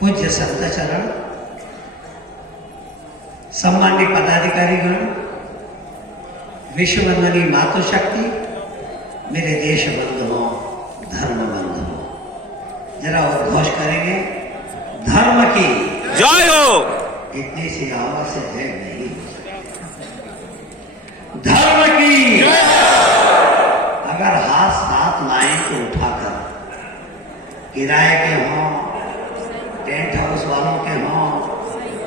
पूज्य संतचरण, सम्मान्य पदाधिकारीगण, विश्ववंदनी मातृशक्ति, मेरे देश बंधुओं, धर्म बंधुओं, जरा उद्घोष करेंगे धर्म की जय हो। इतनी सी आवाज से जय नहीं हो सकती। धर्म की अगर हाथ साथ लाएं तो उठाकर, किराए के हों, टेंट हाउस वालों के हों,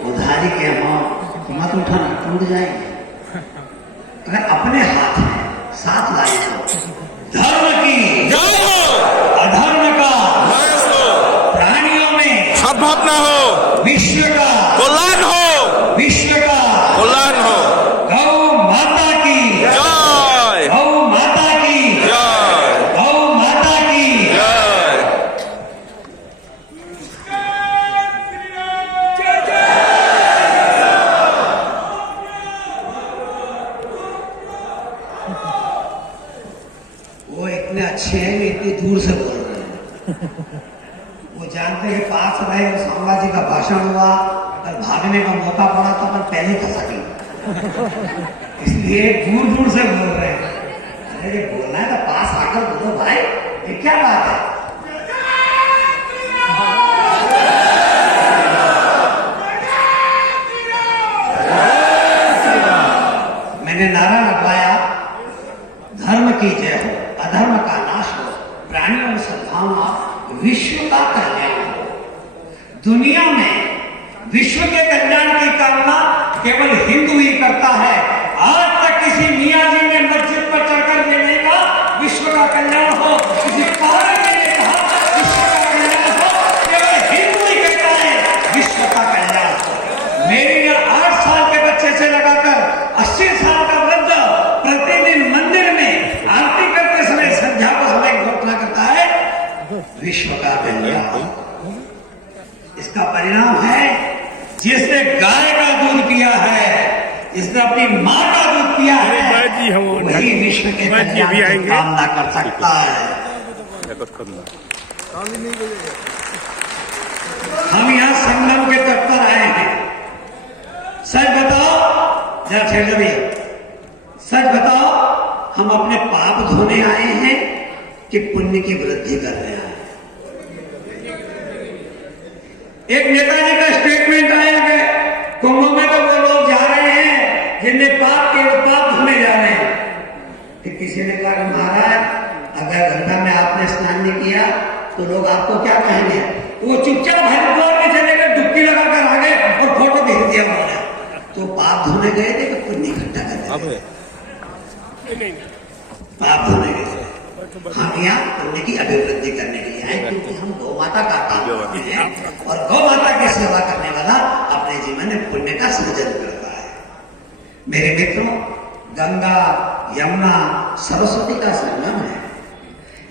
उधारी के हों, तो मत उठाना, टूट जाएंगे। अगर अपने हाथ में साथ लाए तो धर्म की जय हो। अधर्म का नाश हो। प्राणियों में सद्भावना हो। विश्व का कल्याण हो। विश्व का कल्याण हो। गौ माता की जय। गौ माता की जय। गौ माता की जय। वो इतने अच्छे हैं कि इतनी दूर से बोल रहे हैं। वो जानते हैं पास रहे और सांबा जी का भाषण हुआ और भागने का मौका पड़ा तो अपन पहले खसक गए, इसलिए दूर दूर से बोल रहे हैं। अरे ये बोलना है तो पास आकर बोलो भाई, ये क्या बात है। मैंने नारा लगवाया, धर्म की जय हो, अधर्म का नाश हो, प्राणियों में सद्भावना, विश्व का कल्याण हो। दुनिया में विश्व के कल्याण की कामना केवल हिंदू ही करता है। आज तक किसी मियाँ जी ने मस्जिद पर चढ़कर ये नहीं कहा विश्व का कल्याण हो, किसी पागल ने नहीं कहा विश्व का कल्याण हो, केवल हिंदू ही कहता है विश्व का कल्याण हो। मेरे यहाँ 8 साल के बच्चे से लगाकर 80 साल का वृद्ध प्रतिदिन मंदिर में आरती करते समय, संध्या को समय घोषणा करता है विश्व का कल्याण। इसका परिणाम है जिसने गाय का दूध पिया है, जिसने अपनी माँ का दूध पिया है, वही विश्व के कल्याण की कामना कर सकता है। हम यहाँ संगम के तट पर आए हैं। सच बताओ, जरा ठहर भैया, सच बताओ, हम अपने पाप धोने आए हैं कि पुण्य की वृद्धि करने आए हैं? एक नेताजी का स्टेटमेंट आया है, कुंभ में तो वो लोग जा रहे हैं जिनने पाप धोने जा रहे हैं। फिर किसी ने कहा महाराज अगर गंगा में आपने स्नान नहीं किया तो लोग आपको क्या कहेंगे? वो चुपचाप हरिद्वार में चले गए, डुबकी लगाकर आ गए और फोटो भेज दिया उन्होंने। तो पाप धोने गए थे कि पुण्य इकट्ठा करने? पाप धोने गए थे। हम यहाँ पुण्य की अभिवृद्धि करने के लिए आए, क्योंकि हम गौ माता का काम करते हैं और गौ माता की सेवा करने वाला अपने जीवन में पुण्य का सृजन करता है। मेरे मित्रों, गंगा, यमुना, सरस्वती का संगम है।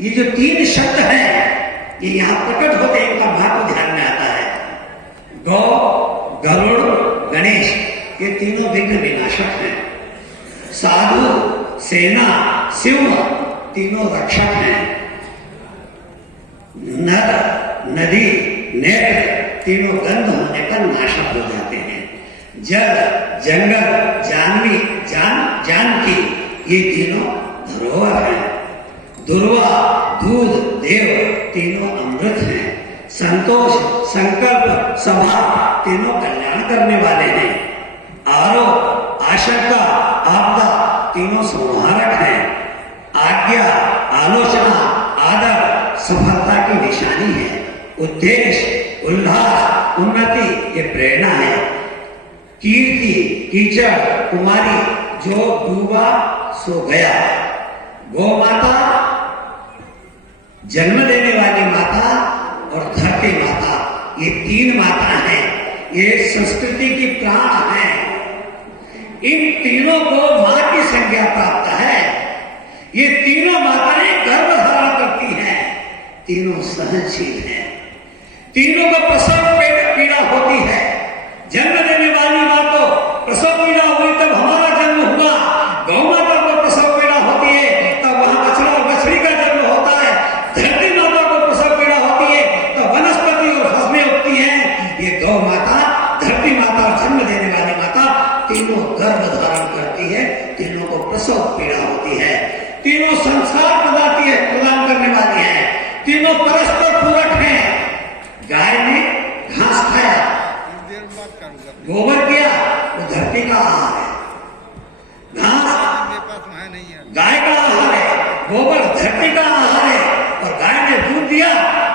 ये जो 3 शब्द हैं, ये यहाँ प्रकट होते हैं, इनका महत्व ध्यान में आता है। गौ, गरुड़, गणेश, ये तीनों विघ्न विनाशक हैं। साधु, सेना, शिव, तीनों रक्षक हैं। नद, नदी, नेत्र, तीनों गंध होने पर नाशक हो जाते हैं। जल, जंगल, जानवी, जानकी, ये तीनों धरोहर हैं। दुर्वा, दूध, देव, तीनों अमृत हैं। संतोष, संकल्प, सभा, तीनों कल्याण करने वाले हैं। आरोप, आशंका, आपदा, तीनों संहारक हैं। आज्ञा, आलोचना, आदर, सफलता की निशानी है। उद्देश्य, उल्लास, उन्नति, ये प्रेरणा है। कीर्ति, कीचड़, कुमारी, जो डूबा सो गया। गौ माता, जन्म देने वाली माता और धरती माता, ये 3 माता हैं। ये संस्कृति की प्राण हैं। इन तीनों को मां की संज्ञा प्राप्त है। ये तीनों माताएं गर्भ धारण करती हैं, तीनों सहनशील हैं। तीनों को प्रसव पीड़ा होती है। जन्म देने वाली मां को प्रसव पीड़ा हुई तब हमारा जन्म हुआ। गौ माता को प्रसव पीड़ा होती है तब वहां बछड़ा और बछड़ी का जन्म होता है। धरती माता को प्रसव पीड़ा होती है तब वनस्पति और फसलें उगती हैं। गोबर किया वो धरती का आहार है, घास गाय का आहार है, गोबर धरती का आहार है, और गाय ने दूध दिया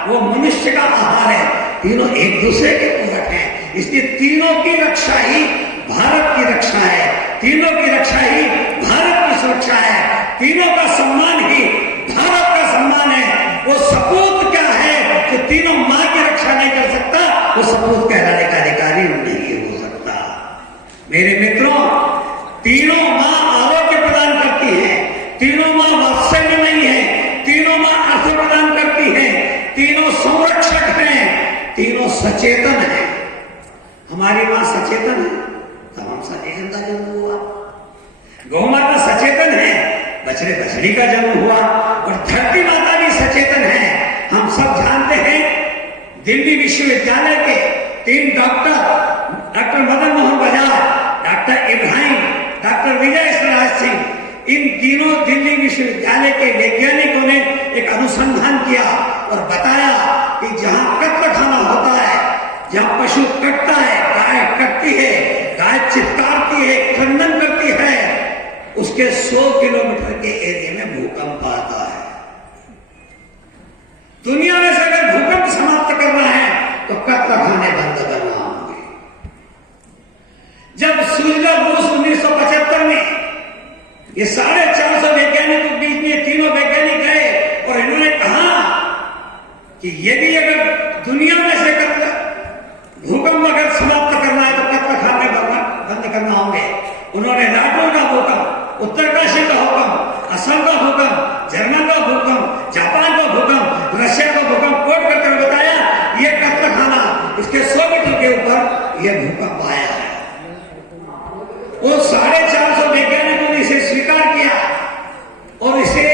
वो मनुष्य का आहार है। तीनों एक दूसरे के पूरक हैं, इसलिए तीनों की रक्षा ही भारत की रक्षा है, तीनों की रक्षा ही भारत की सुरक्षा है, तीनों का सम्मान ही भारत का सम्मान है। वो सपूत क्या है जो तीनों मां की रक्षा नहीं कर सकता, वो सपूत कहलाने का अधिकारी नहीं हो सकता। मेरे मित्रों, तीनों मां आरोग्य प्रदान करती है, तीनों मां वात्सल्य नहीं है, तीनों मां अर्थ प्रदान करती है, तीनों संरक्षक हैं, तीनों सचेतन है। हमारी मां सचेतन है तब हम सचेतन का जन्म हुआ, गौ माता सचेतन है, बछड़े बछड़ी का जन्म हुआ, और धरती माता भी सचेतन है। हम सब जानते हैं दिल्ली विश्वविद्यालय के 3 doctor, doctor Madan Mohan Bajaj, doctor Ibrahim, doctor Vijay Swaraj Singh, इन तीनों दिल्ली विश्वविद्यालय के वैज्ञानिकों ने एक अनुसंधान किया और बताया कि जहां कत्ल खाना होता है, जहां पशु कटता है, गाय कटती है, गाय चित्कारती है, क्रंदन करती है, उसके 100 किलोमीटर के एरिया में भूकंप आता है। दुनिया में से अगर भूकंप समाप्त करना है तो कत्ल खाने बंद करना होंगे। जब स्विट्जरलैंड रूस 1975 में ये 450 वैज्ञानिकों के बीच में तीनों वैज्ञानिक गए और इन्होंने कहा कि यदि अगर दुनिया में से भूकंप अगर समाप्त करना है तो कत्ल खाने बंद करना होंगे। उन्होंने लाटोर का भूकंप, उत्तरकाशी का भूकंप, असम का भूकंप, जर्मन का भूकंप, जापान का भूकंप, रशिया का भूकंप कोट करके बताया ये कत्ल खाना, इसके 100 मीटर के ऊपर यह भूकंप आया है। वो 450 वैज्ञानिकों ने इसे स्वीकार किया और इसे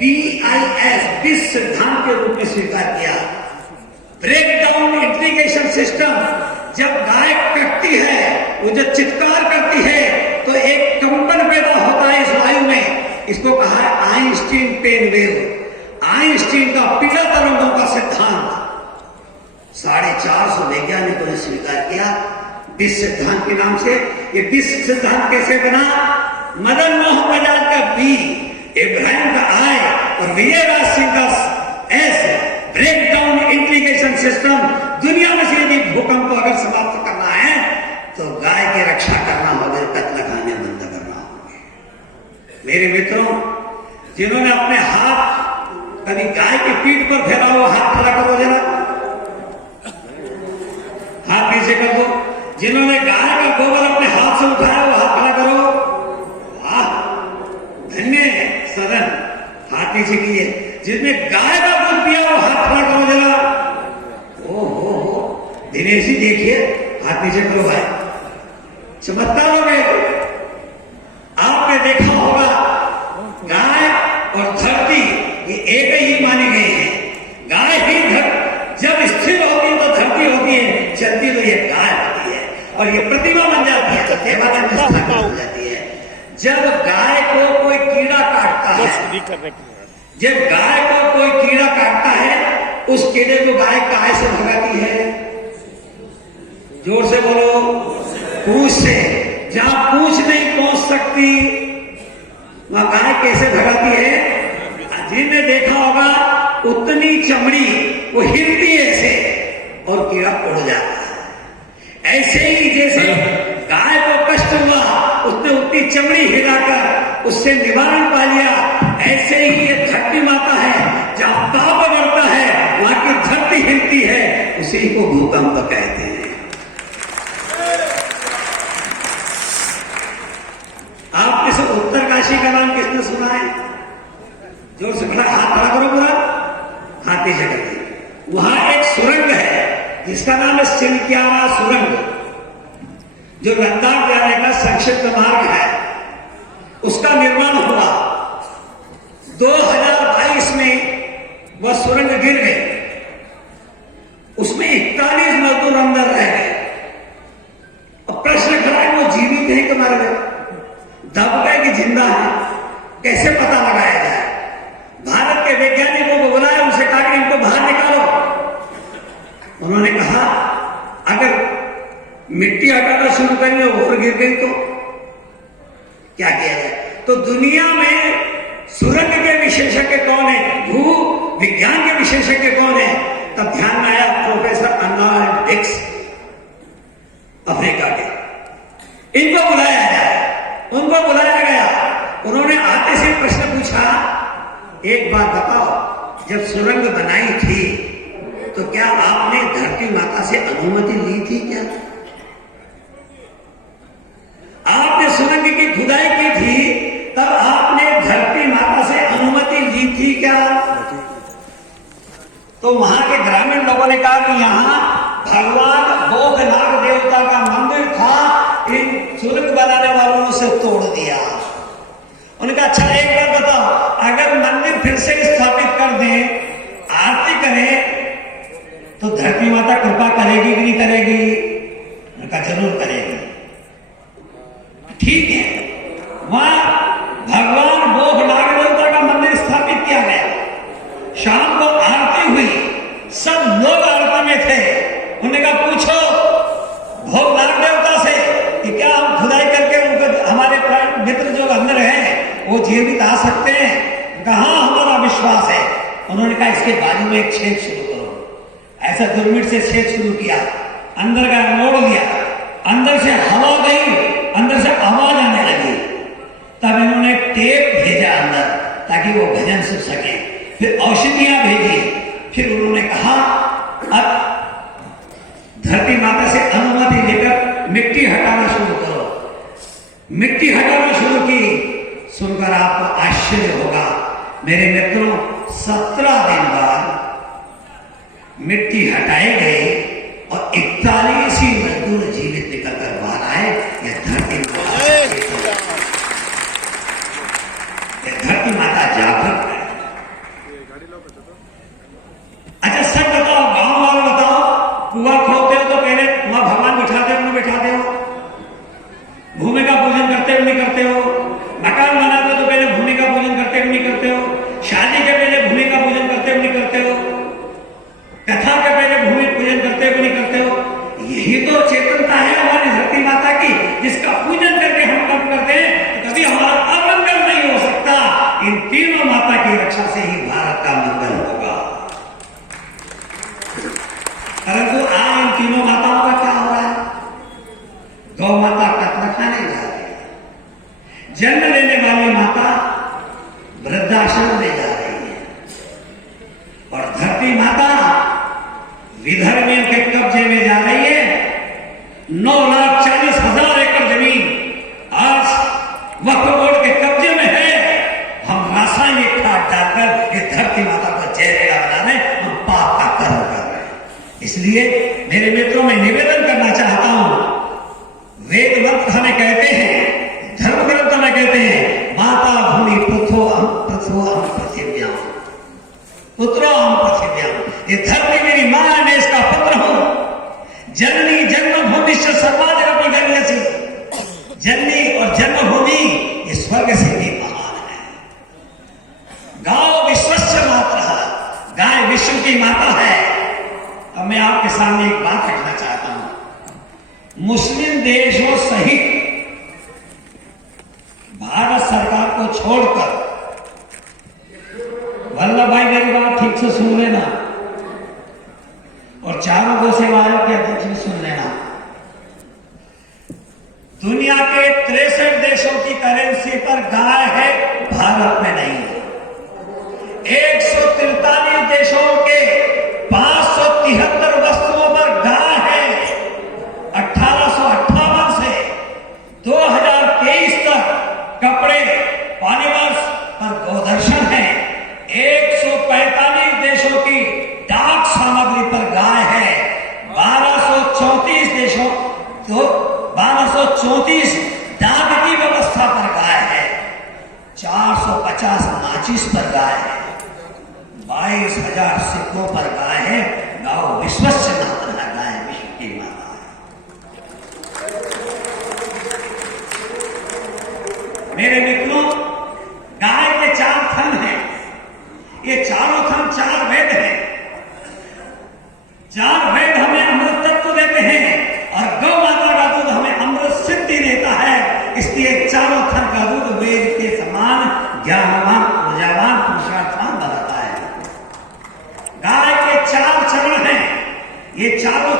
BIS सिद्धांत के रूप में स्वीकार किया। ब्रेक डाउन इंटीग्रेशन सिस्टम, जब गाय कटती है, वो जब चित्कार करती है तो एक कंपन पैदा होता है इस वायु में, इसको कहा है आइंस्टीन पेन वेव, आइंस्टीन का पीड़ा तरंगों का सिद्धांत। 450 वैज्ञानिकों ने स्वीकार किया विश्व सिद्धांत के नाम से। ये विश्व सिद्धांत कैसे बना? मदन मोहन बजाज का बी, इब्राहिम का आई और विजय राज सिंह का S, break down integration system. दुनिया में से यदि भूकंप को अगर समाप्त करना है तो गाय की रक्षा करना होगा, कत्ल खाने बंद करना होगा। मेरे मित्रों, जिन्होंने अपने हाथ कभी गाय की पीठ पर फैला हुआ हाथ खड़ा करो, जरा हाथ नीचे कर दो। जिन्होंने गाय का गोबर अपने हाथ से उठाया वो हाथ खड़ा करो। वाह, धन्य सदन, हाथ नीचे कीजिए। जिसने गाय का दूध पिया वो हाथ खड़ा करो जरा। ओहो, दिनेश जी देखिए, हाथ नीचे करो भाई, चमत्कार हो गए। आपने देखा होगा गाय और धरती ये एक ही मानी गई है। गाय ही जब स्थिर होती है तो धरती होती है, चलती तो ये गाय होती है और ये प्रतिमा बन जाती है, तो देवालय में स्थापित हो जाती है। जब गाय को कोई कीड़ा काटता है, जब गाय को कोई कीड़ा काटता है, उस कीड़े को गाय काय से भगाती है? जोर से बोलो, पूंछ से। जहां पूंछ नहीं पहुंच सकती वहां गाय कैसे भगाती है? जिसने देखा होगा उतनी चमड़ी वो हिलती है ऐसे और कीड़ा उड़ जाता है। ऐसे ही जैसे गाय को कष्ट हुआ, उसने उतनी चमड़ी हिलाकर उससे निवारण पा लिया, ऐसे ही ये धरती माता है, जहां ताप बढ़ता है वहां की धरती हिलती है, उसी को भूकंप कहते हैं। आपने सब उत्तरकाशी का नाम किसने सुना है? जोर से खड़ा, हाथ खड़ा करो पूरा, हाथ नीचे करके। वहां एक सुरंग है जिसका नाम है सिलक्यारा सुरंग, जो लद्दाख जाने का संक्षिप्त मार्ग है। उसका निर्माण हुआ 2022 में, वह सुरंग गिर गई, उसमें 41 मजदूर अंदर रह गए। अब प्रश्न खड़ा है, वो जीवित है कि मर गए, दब गए कि जिंदा है, कैसे पता लगाया जाए? भारत के वैज्ञानिकों को बुलाया, उनसे कहा कि इनको बाहर निकालो। उन्होंने कहा अगर मिट्टी हटाना शुरू करेंगे और गिर गई तो क्या किया जाए? तो दुनिया में सुरंग के विशेषज्ञ कौन है, भू विज्ञान के विशेषज्ञ कौन है? तब ध्यान में आया प्रोफेसर अर्नोल्ड डिक्स, अफ्रीका के। इनको बुलाया जाए, उनको बुलाया गया। उन्होंने आते से प्रश्न पूछा, एक बात बताओ, जब सुरंग बनाई थी तो क्या आपने धरती माता से अनुमति ली थी? क्या आपने सुरंग की खुदाई की थी तब आपने धरती माता से अनुमति ली थी क्या? तो वहां के ग्रामीण लोगों ने कहा कि यहाँ भगवान बोध नाग देवता का मंदिर था, इन सुरंग बनाने वालों ने उसे तोड़ दिया। उन्होंने कहा अच्छा एक बात बताओ, अगर मंदिर फिर से स्थापित कर दें, आरती करें, तो धरती माता कृपा करेगी कि नहीं करेगी? उन्होंने कहा जरूर करेगी। ठीक है, वहां भगवान बोध नाग देवता का मंदिर स्थापित किया गया। शाम को आरती हुई, सब लोग आरती में थे। उन्होंने कहा पूछो भोग नाग देवता से कि क्या हम खुदाई करके उनको, हमारे मित्र जो अंदर हैं वो जीवित आ सकते हैं? कहा हमारा विश्वास है। उन्होंने कहा इसके बाजू में एक छेद शुरू करो। ऐसा दुर्मिट से छेद शुरू किया, अंदर का मोड़ दिया, अंदर से हवा गई, अंदर से आवाज आने लगी। तब इन्होंने टेप भेजा अंदर ताकि वो भजन सुन सके, फिर औषधियां भेजी, फिर उन्होंने कहा अब धरती माता से अनुमति लेकर मिट्टी हटाना शुरू करो। मिट्टी हटाना शुरू की, सुनकर आपको आश्चर्य होगा मेरे मित्रों, 17 दिन बाद मिट्टी हटाए गए और 41 ही मजदूर जीवित निकलकर बाहर आए। यह धरती माता जागृत है। अच्छा सब बताओ, गांव वाले बताओ, कुआं खोदते हो तो पहले वहां भगवान बिठाते हो नहीं बिठाते हो? भूमि का पूजन करते हो नहीं करते हो? मकान बनाते हो तो पहले भूमि का पूजन करते हो नहीं करते हो? शादी के पहले भूमि का पूजन करते हो नहीं करते हो? कथा के पहले भूमि पूजन करते हो नहीं करते हो? यही तो चेतनता है हमारी धरती माता की, जिसका पूजन करके हम कब करते हैं, कभी हमारा अमंगल नहीं हो सकता। इन तीनों माता की रक्षा से ही भारत का मंगल होगा। परंतु आज इन तीनों माताओं का क्या हो रहा है? गौ माता कत्ल खाने जा रही है, जन्म लेने वाली माता वृद्धाश्रम में जा रही है, और धरती माता विधर्मियों के कब्जे में जा रही है। 9,40,000 एकड़ जमीन आज वक्फ बोर्ड के कब्जे में है। हम रासायनिक खाद डालकर इस धरती माता को जहरीला बनाने हम पाप का कर्म कर रहे हैं। इसलिए मेरे मित्रों में निवेदन करना चाहता हूं, वेद मंत्र हमें कहते हैं, धर्म ग्रंथ हमें कहते हैं, माता भूमि पुत्रो हम पृथिव्याम, पुत्रो हम पृथिव्याम। ये धरती मेरी मां है, मैं इसका पुत्र हूं। जननी जन्मभूमि से सर्वाधिक अपनी गण्यसी, जननी और जन्मभूमि ये स्वर्ग से भी महान है। गांव विश्वस्य माता, गाय विश्व की माता है। अब मैं आपके सामने एक बात रखना चाहता हूं, मुस्लिम देशों सहित भारत सरकार को छोड़कर, वल्लभ भाई मेरी बात ठीक से सुन लेना, और चारों गौ सेवा आयोग के अध्यक्ष भी सुन लेना, दुनिया के 63 देशों की करेंसी पर गाय है, भारत में नहीं है। 143 देशों के 573 वस्तुओं पर गाय है। 1858 से 2023 तक कपड़े, पॉलीमर्स पर गोदर्शन है। 145 देशों की डाक सामग्री पर गाय है। 1234 देशों तो 1234 डाक की व्यवस्था पर गाय है। 450 माचिस पर गाय है। 22,000 सिक्कों पर गाय है। गाँव विश्वस्य माता, गाय विश्व की माता है। मेरे मित्रों, गाय के 4 थन हैं। ये चारों थन 4 वेद हैं। 4 वेद हमें अमृत तत्व देते हैं, और गौ माता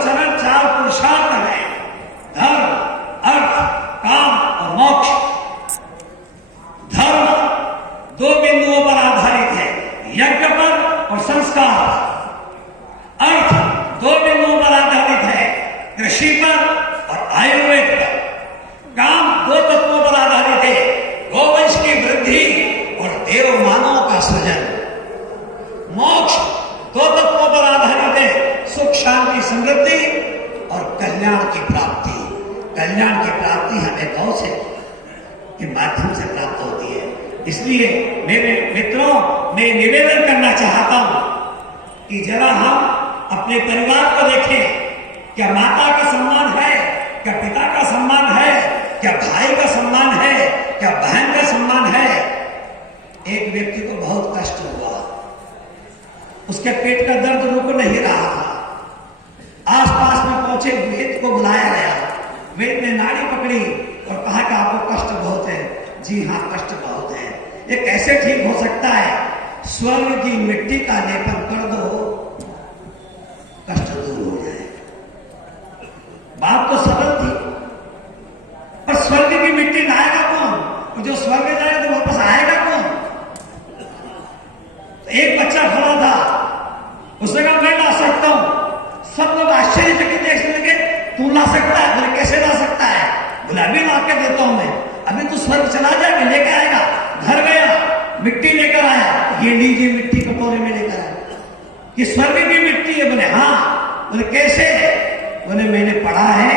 चरण 4 पुरुषार्थ है, धर्म, अर्थ, काम और मोक्ष। धर्म 2 बिंदुओं पर आधारित है, यज्ञ पर और संस्कार। अर्थ 2 बिंदुओं पर आधारित है, कृषि पर और आयुर्वेद पर। काम 2 तत्वों पर आधारित है, गोवंश की वृद्धि और देव मानव का सृजन। मोक्ष 2 तत्वों पर आधारित है, सुख शांति समृद्धि और कल्याण की प्राप्ति। कल्याण की प्राप्ति हमें गौ से के माध्यम से प्राप्त होती है। इसलिए मेरे मित्रों, मैं निवेदन करना चाहता हूं कि जरा हम अपने परिवार को देखें। क्या माता का सम्मान है? क्या पिता का सम्मान है? क्या भाई का सम्मान है? क्या बहन का सम्मान है? एक व्यक्ति को बहुत कष्ट हुआ, उसके पेट का दर्द रुक नहीं रहा था। आसपास में पहुंचे वेद को बुलाया गया। वेद ने नाड़ी पकड़ी और कहा कि आपको कष्ट बहुत है। जी हाँ, कष्ट बहुत है। ये कैसे ठीक हो सकता है? स्वर्ग की मिट्टी का लेपन कर दो, कष्ट दूर हो जाए। बात तो सरल थी, पर स्वर्ग की मिट्टी लाएगा कौन? और जो स्वर्ग जाएगा तो वापस आएगा कौन? तो एक बच्चा खड़ा था, उसने कहा मैं ला सकता हूं। सब लोग आश्चर्यचकित देखने लगे, तू ला सकता है? बोले कैसे ला सकता है? बोले अभी ला के देता हूं मैं। अभी तू स्वर्ग चला जाएगा, लेके आएगा। घर गया, मिट्टी लेकर आया। ये लीजिए मिट्टी कटोरे में लेकर आया। ये स्वर्ग की मिट्टी है? बोले हाँ। बोले कैसे? बोले मैंने पढ़ा है,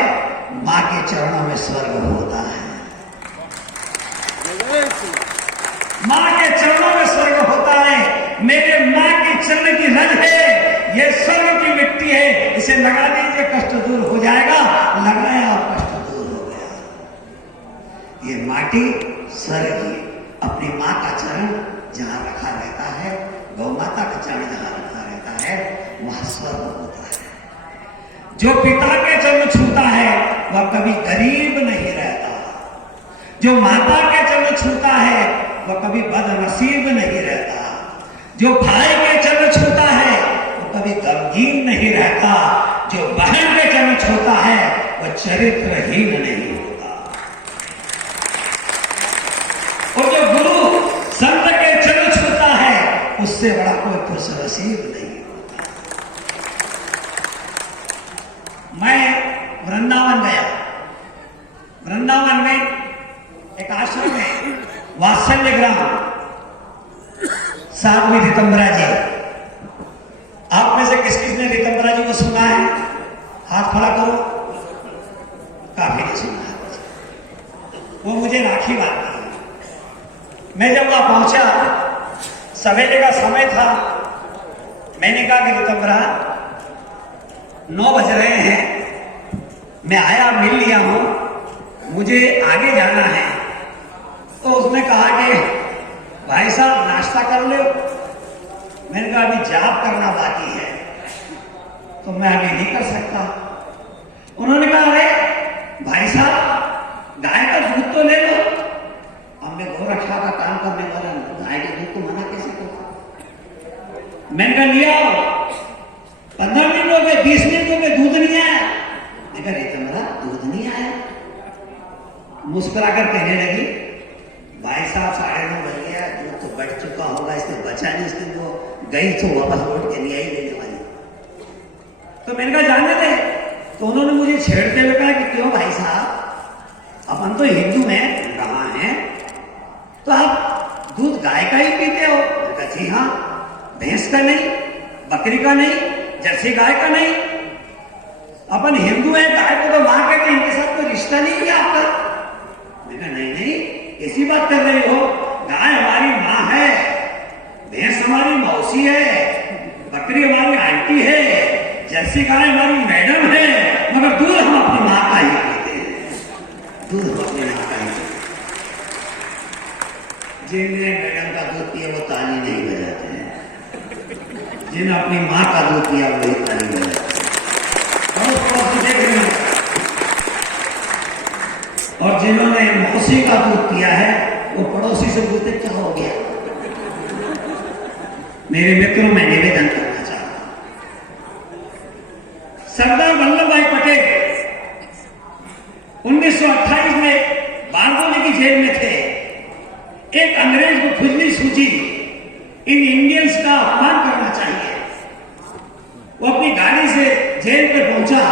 मां के चरणों में स्वर्ग होता है। मां के चरणों में स्वर्ग होता है। मेरे मां के चरण की रज है, ये स्वर्ग की मिट्टी है। इसे लगा दीजिए, कष्ट दूर हो जाएगा। लगाया और कष्ट दूर हो गया। ये माटी स्वर्ग की, अपनी मां का चरण जहां रखा रहता है, गौ माता का चरण जहां रखा रहता है, वहां स्वर्ग होता है। जो पिता के चरण छूता है वह कभी गरीब नहीं रहता। जो माता के चरण छूता है वह कभी बदनसीब नहीं रहता। जो भाई के चरण छूता है वो कभी गमगीन नहीं रहता। जो बहन के चरण छूता है वह चरित्रहीन नहीं होता। और जो गुरु संत के चरण छूता है उससे बड़ा कोई खुश नसीब नहीं होता। मैं वृंदावन गया। वृंदावन में एक आश्रम है, वात्सल्य ग्राम, साध्वी ऋतंबरा जी। आप में से किस किस ने ऋतंबरा जी को सुना है? हाथ खड़ा करो। काफी ने सुना है। वो मुझे राखी बांधती है। मैं जब वहां पहुंचा, सवेरे का समय था। मैंने कहा कि ऋतंबरा 9 बज रहे हैं, मैं आया, मिल लिया हूं, मुझे आगे जाना है। तो उसने कहा कि भाई साहब नाश्ता कर लो। मैंने कहा अभी जाप करना बाकी है, तो मैं अभी नहीं कर सकता। उन्होंने कहा अरे भाई साहब गाय का दूध तो ले लो। अब मैं गोरक्षा का काम करने वाला हूं, गाय के दूध को मना कैसे करूं? मैंने कहा लिया 15 मिनट हो गए, 20 मिनट हो गए, दूध नहीं आया। देखा ऋतंबरा दूध नहीं आया। मुस्कुराकर कहने लगी भाई साहब 9:30 बज गया, दूध तो बढ़ चुका होगा, इसने बचा नहीं, इसने वो गई तो वापस लौट के नहीं आई लेने वाली। तो मैंने कहा जाने दे। तो उन्होंने मुझे छेड़ते हुए कहा कि क्यों भाई साहब, अपन तो हिंदू हैं, रहा हैं, तो आप दूध गाय का ही पीते हो? मैंने कहा जी हाँ, भैंस का नहीं, बकरी का नहीं, जर्सी गाय का नहीं। अपन हिंदू हैं, गाय को तो मां कहते हैं, इनके साथ कोई रिश्ता नहीं है आपका। मैंने कहा नहीं नहीं, कैसी बात कर रहे हो? गाय हमारी माँ है, भैंस हमारी मौसी है, बकरी हमारी आंटी है, जर्सी गाय हमारी मैडम है, मगर दूध हम अपनी माँ का ही पीते हैं। दूध हम अपनी माँ का ही पीते हैं। जिन्हें मैडम का दूध पिया वो ताली नहीं बजाते हैं, जिन्हें अपनी माँ का दूध पिया वही ताली बजाते हैं। और जिन्होंने मौसी का दूध पिया है वो पड़ोसी से पूछते क्या हो गया। मेरे मित्रों, मैं निवेदन करना चाहता हूं, सरदार वल्लभ वल्लभ भाई पटेल 1928 में बारदोली की जेल में थे। एक अंग्रेज को खुजली सूझी इन इंडियंस का अपमान करना चाहिए। वो अपनी गाड़ी से जेल पे पहुंचा,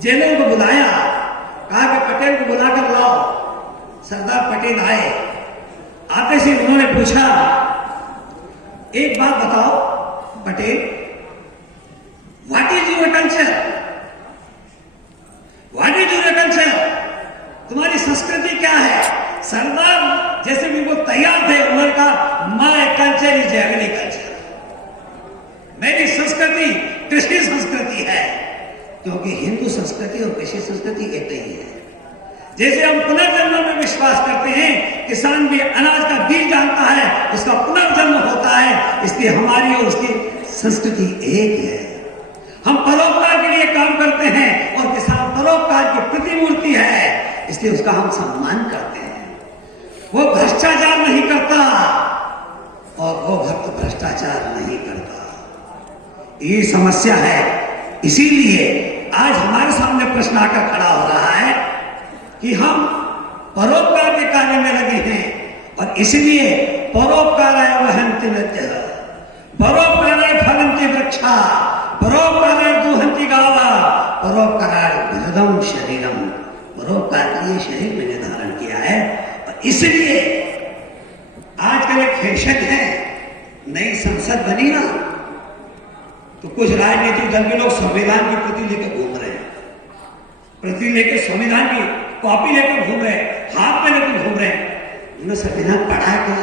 जेलों को बुलाया, कहा कि पटेल को बुलाकर लाओ। सरदार पटेल आए। आते से उन्होंने पूछा, एक बात बताओ Patel, what is your culture? What is your culture? तुम्हारी संस्कृति क्या है? सरदार जैसे भी वो तैयार थे, उन्होंने कहा माय कल्चर इज एग्रीकल्चर। मेरी संस्कृति कृषि संस्कृति है, क्योंकि हिंदू संस्कृति और कृषि संस्कृति एक ही है। जैसे हम पुनर्जन्म में विश्वास करते हैं, किसान भी अनाज का बीज डालता है, उसका पुनर्जन्म होता है, इसलिए हमारी और उसकी संस्कृति एक है। हम परोपकार के लिए काम करते हैं और किसान परोपकार की प्रतिमूर्ति है, इसलिए उसका हम सम्मान करते हैं। वो भ्रष्टाचार नहीं करता और वो भक्त भ्रष्टाचार नहीं करता। ये समस्या है। इसीलिए आज हमारे सामने प्रश्न आकर खड़ा हो रहा है कि हम परोपकार के कार्य में लगे हैं और इसलिए परोपकाराय वहन्ति नद्यः, परोपकाराय फलन्ति वृक्षा, परोपकाराय दुहन्ति गावः, परोपकाराय घृतं शरीरम। परोपकार के लिए शरीर मैंने धारण किया है। और इसलिए आजकल एक फैशन है, नई संसद बनी ना, तो कुछ राजनीतिक दल के लोग संविधान की प्रति लेकर घूम रहे हैं, प्रति लेकर संविधान की कॉपी लेकर घूम रहे हैं, हाथ में लेकर घूम रहे हैं। उन्होंने संविधान पढ़ा क्या?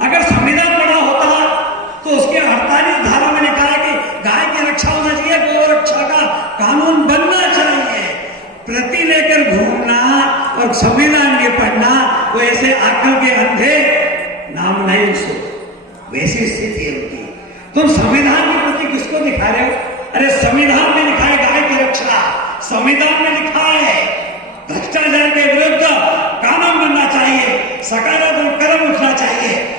अगर संविधान पढ़ा होता तो उसके 48 धारा में लिखा है कि गाय की रक्षा होना चाहिए, गौ रक्षा का कानून बनना चाहिए। प्रति लेकर घूमना और संविधान के पढ़ना, वो ऐसे अक्ल के अंधे नाम नहीं उसको, वैसी स्थिति है उनकी। तुम संविधान की प्रति किसको दिखा रहे हो? अरे संविधान में लिखा है गाय की रक्षा, संविधान में लिखा है भ्रष्टाचार के विरुद्ध कानून बनना चाहिए, सकारात्मक कदम उठना चाहिए।